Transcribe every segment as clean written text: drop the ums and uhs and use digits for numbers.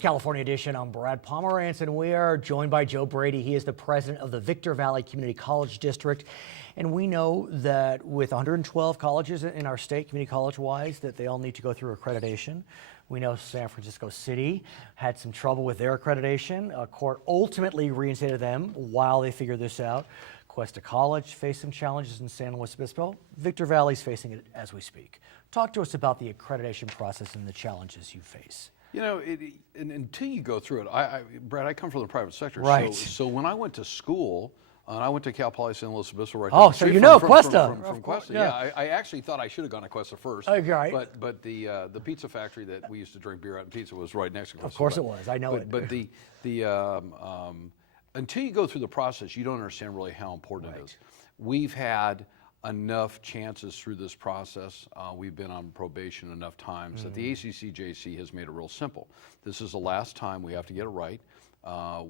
California Edition. I'm Brad Pomerance, and we are joined by Joe Brady. He is the president of the Victor Valley Community College District. And we know that with 112 colleges in our state, community college-wise, that they all need to go through accreditation. We know San Francisco City had some trouble with their accreditation. A court ultimately reinstated them while they figured this out. Cuesta College faced some challenges in San Luis Obispo. Victor Valley's facing it as we speak. Talk to us about the accreditation process and the challenges you face. You know, until you go through it, Brad, I come from the private sector. Right. So when I went to school, and I went to Cal Poly San Luis Obispo right Oh, so you know Cuesta. From Cuesta, yeah. I actually thought I should have gone to Cuesta first. Right. But the pizza factory that we used to drink beer at and pizza was right next to Cuesta. Of course it was. I know it. But until you go through the process, you don't understand really how important it is. We've had enough chances through this process. We've been on probation enough times that the ACCJC has made it real simple. This is the last time we have to get it right.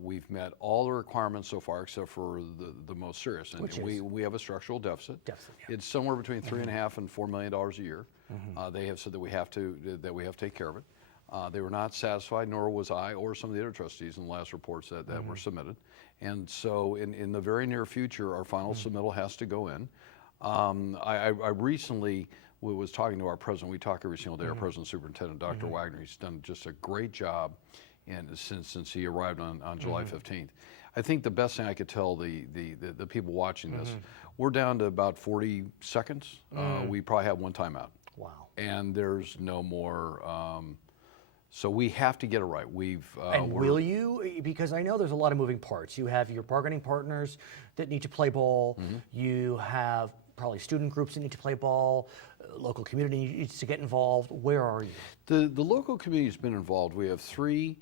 We've met all the requirements so far except for the most serious. And we have a structural deficit. It's somewhere between $3.5 and $4 million a year. They have said that we have to take care of it. They were not satisfied, nor was I or some of the other trustees in the last reports that were submitted. And so in the very near future, our final submittal has to go in. I recently was talking to our president. We talk every single day. Our president superintendent, Dr. Wagner, he's done just a great job since he arrived on July 15th. I think the best thing I could tell the people watching this, we're down to about 40 seconds. We probably have one timeout. Wow. And there's no more. So we have to get it right. And will you? Because I know there's a lot of moving parts. You have your bargaining partners that need to play ball. You have probably student groups that need to play ball. Local community needs to get involved. Where are you? The local community has been involved. We have three.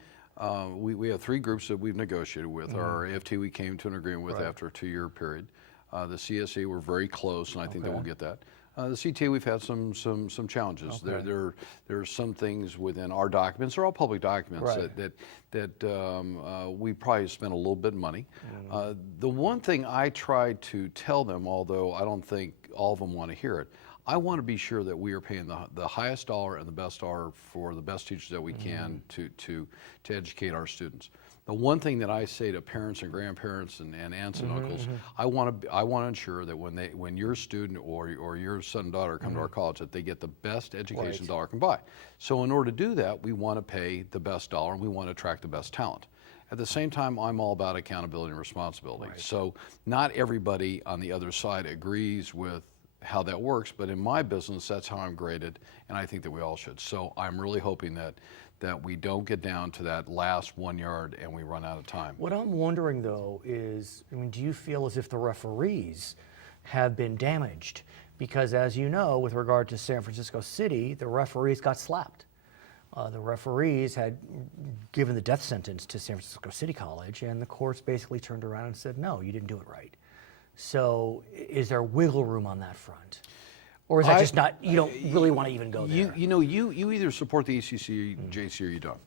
We have three groups that we've negotiated with. Our AFT we came to an agreement with after a 2-year period. The CSA we're very close, and I think that we'll get that. The CTA we've had some challenges. There's some things within our documents. They're all public documents that we probably spent a little bit of money. The one thing I try to tell them, although I don't think all of them want to hear it, I want to be sure that we are paying the highest dollar and the best dollar for the best teachers that we can to educate our students. The one thing that I say to parents and grandparents and aunts and uncles, I want to ensure that when your student or your son and daughter come to our college, that they get the best education dollar can buy. So in order to do that, we want to pay the best dollar and we want to attract the best talent. At the same time, I'm all about accountability and responsibility. So not everybody on the other side agrees with how that works, but in my business, that's how I'm graded, and I think that we all should. So I'm really hoping that we don't get down to that last 1 yard and we run out of time. What I'm wondering though is, I mean, do you feel as if the referees have been damaged? Because as you know, with regard to San Francisco City, the referees got slapped. The referees had given the death sentence to San Francisco City College, and the courts basically turned around and said, no, you didn't do it right. So is there wiggle room on that front? Or is that just not, you don't really want to even go there? You either support the ACCJC or you don't.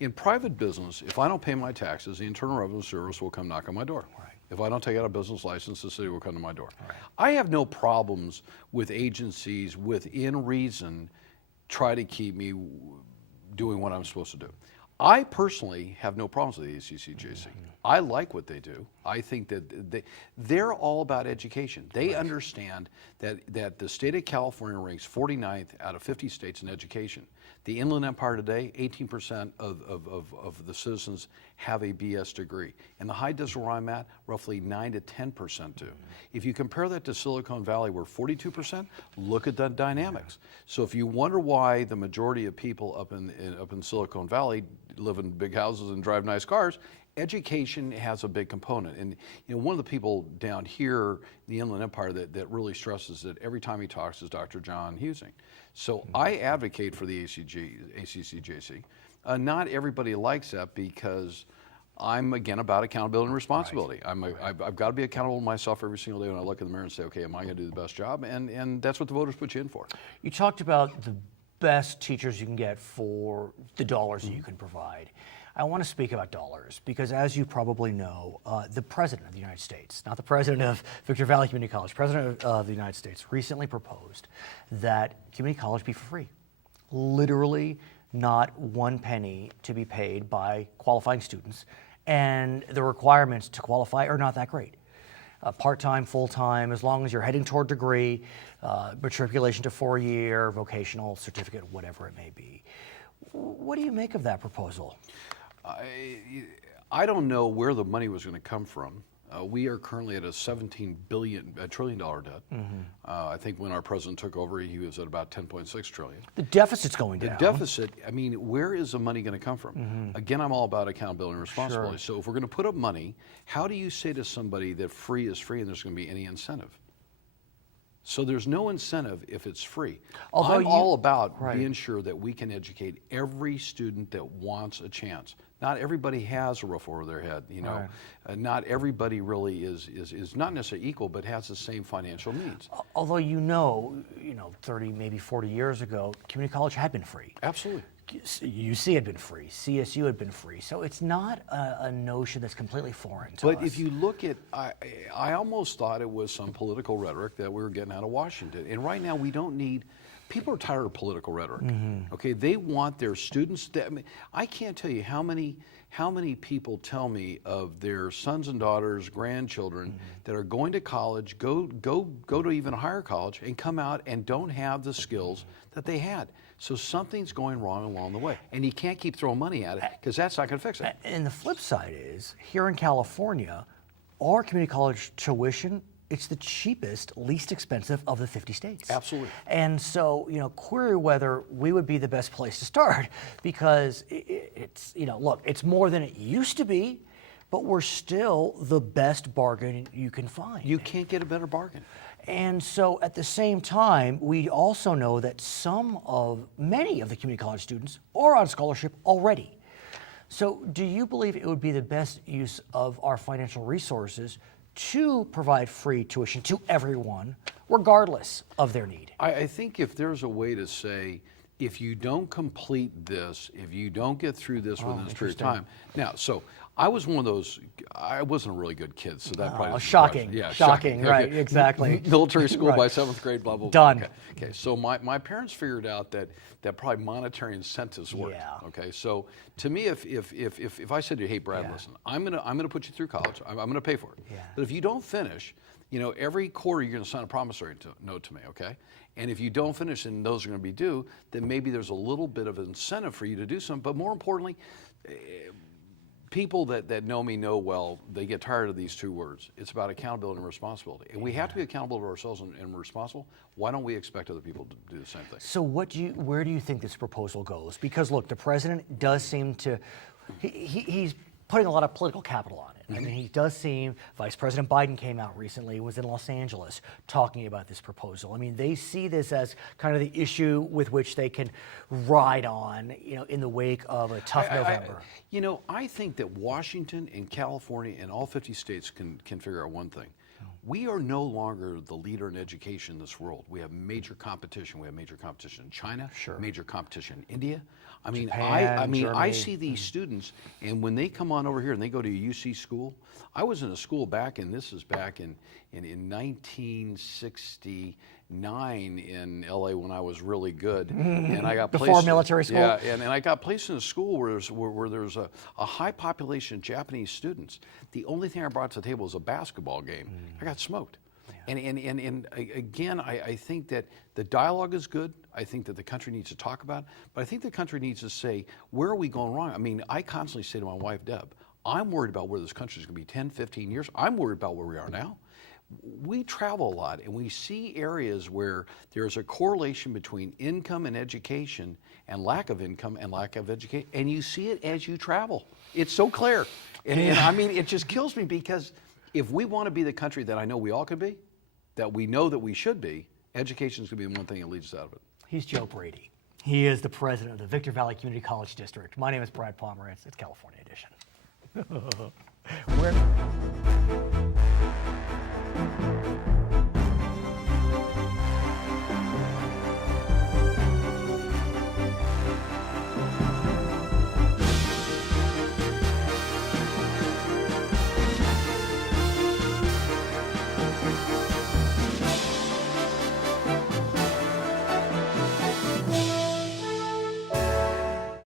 In private business, if I don't pay my taxes, the Internal Revenue Service will come knock on my door. If I don't take out a business license, the city will come to my door. I have no problems with agencies within reason try to keep me doing what I'm supposed to do. I personally have no problems with the ACCJC. I like what they do. I think that they're all about education. They understand that the state of California ranks 49th out of 50 states in education. The Inland Empire today, 18% of the citizens have a BS degree. In the high district where I'm at, roughly 9 to 10% do. If you compare that to Silicon Valley, where 42%, look at the dynamics. So if you wonder why the majority of people up in Silicon Valley live in big houses and drive nice cars, education has a big component. And one of the people down here in the Inland Empire that really stresses it every time he talks is Dr. John Husing. So I advocate for the ACCJC. Not everybody likes that because I'm, again, about accountability and responsibility. I've got to be accountable to myself every single day when I look in the mirror and say, okay, am I going to do the best job? And that's what the voters put you in for. You talked about the best teachers you can get for the dollars that you can provide. I want to speak about dollars because, as you probably know, the President of the United States, not the President of Victor Valley Community College, President of the United States recently proposed that community college be for free. Literally, not one penny to be paid by qualifying students, and the requirements to qualify are not that great. Part-time, full-time, as long as you're heading toward degree, matriculation to 4-year, vocational certificate, whatever it may be. What do you make of that proposal? I don't know where the money was going to come from. We are currently at a $17 trillion debt. I think when our president took over, he was at about 10.6 trillion. The deficit's going down. The deficit, I mean, where is the money going to come from? Again, I'm all about accountability and responsibility. So if we're going to put up money, how do you say to somebody that free is free and there's going to be any incentive? So there's no incentive if it's free. Although I'm all about right. being sure that we can educate every student that wants a chance. Not everybody has a roof over their head, you know. Right. Not everybody really is not necessarily equal, but has the same financial needs. Although 30, maybe 40 years ago, community college had been free. Absolutely. UC had been free, CSU had been free, so it's not a notion that's completely foreign to us. But if you look at, I almost thought it was some political rhetoric that we were getting out of Washington. And right now we don't need, people are tired of political rhetoric. Okay, they want their students. I can't tell you how many people tell me of their sons and daughters, grandchildren that are going to college, go to even higher college, and come out and don't have the skills that they had. So something's going wrong along the way, and you can't keep throwing money at it because that's not going to fix it. And the flip side is, here in California, our community college tuition, it's the cheapest, least expensive of the 50 states. Absolutely. And so, query whether we would be the best place to start, because it's, look, it's more than it used to be, but we're still the best bargain you can find. You can't get a better bargain. And so at the same time, we also know that many of the community college students are on scholarship already. So do you believe it would be the best use of our financial resources to provide free tuition to everyone, regardless of their need? I think if there's a way to say, if you don't complete this, if you don't get through this within this period of time. Now, so I was one of those, I wasn't a really good kid, so that probably doesn't shocking. surprise me. Yeah, Shocking, right, Okay. exactly. Military school Right. by 7th grade, blah, blah, blah. Done. Okay, so my parents figured out that probably monetary incentives worked. Yeah. Okay, so to me, if I said to you, hey, Brad, Yeah. listen, I'm gonna put you through college, I'm gonna pay for it. Yeah. But if you don't finish, every quarter you're going to sign a promissory note to me, okay? And if you don't finish and those are going to be due, then maybe there's a little bit of incentive for you to do something. But more importantly, people that know me know well, they get tired of these two words. It's about accountability and responsibility. And we have to be accountable to ourselves and responsible. Why don't we expect other people to do the same thing? So where do you think this proposal goes? Because look, the president does seem to, he's putting a lot of political capital on it. I mean, he does seem, Vice President Biden came out recently, was in Los Angeles talking about this proposal. I mean, they see this as kind of the issue with which they can ride on, in the wake of a tough November. I think that Washington and California and all 50 states can figure out one thing. We are no longer the leader in education in this world. We have major competition. We have major competition in China, major competition in India. I mean, Japan, I Germany. see these students, and when they come on over here and they go to a UC school, I was in a school back in 1969 in LA when I was really good, and I got placed Before military school. Yeah, and I got placed in a school where there's a high population of Japanese students. The only thing I brought to the table was a basketball game. I got smoked. And again, I think that the dialogue is good. I think that the country needs to talk about it, but I think the country needs to say, where are we going wrong? I mean, I constantly say to my wife, Deb, I'm worried about where this country is going to be 10, 15 years. I'm worried about where we are now. We travel a lot, and we see areas where there's a correlation between income and education and lack of income and lack of education, and you see it as you travel. It's so clear. And I mean, it just kills me, because if we want to be the country that I know we all could be, that we know that we should be, education is going to be one thing that leads us out of it. He's Joe Brady. He is the president of the Victor Valley Community College District. My name is Brad Pomerance. It's California Edition.